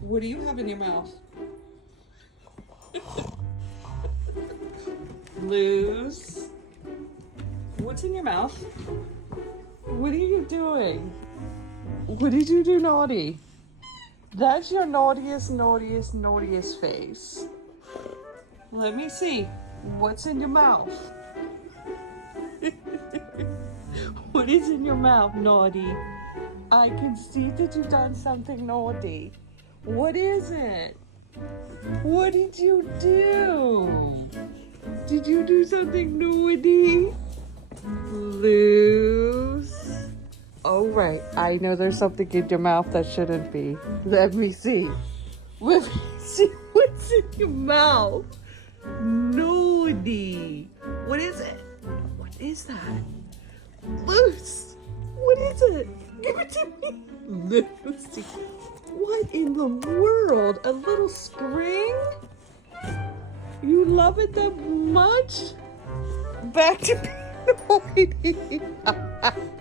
What do you have in your mouth? Luz, what's in your mouth? What are you doing? What did you do naughty? That's your naughtiest, naughtiest, naughtiest face. Let me see. What's in your mouth? What is in your mouth, naughty? I can see that you've done something naughty. What is it? What did you do? Did you do something naughty? Luz? Oh, right. I know there's something in your mouth that shouldn't be. Let me see. Let me see what's in your mouth. Naughty. What is it? What is that? Luz, what is it? Give it to me. Lucy, what in the world? A little spring? You love it that much? Back to being naughty.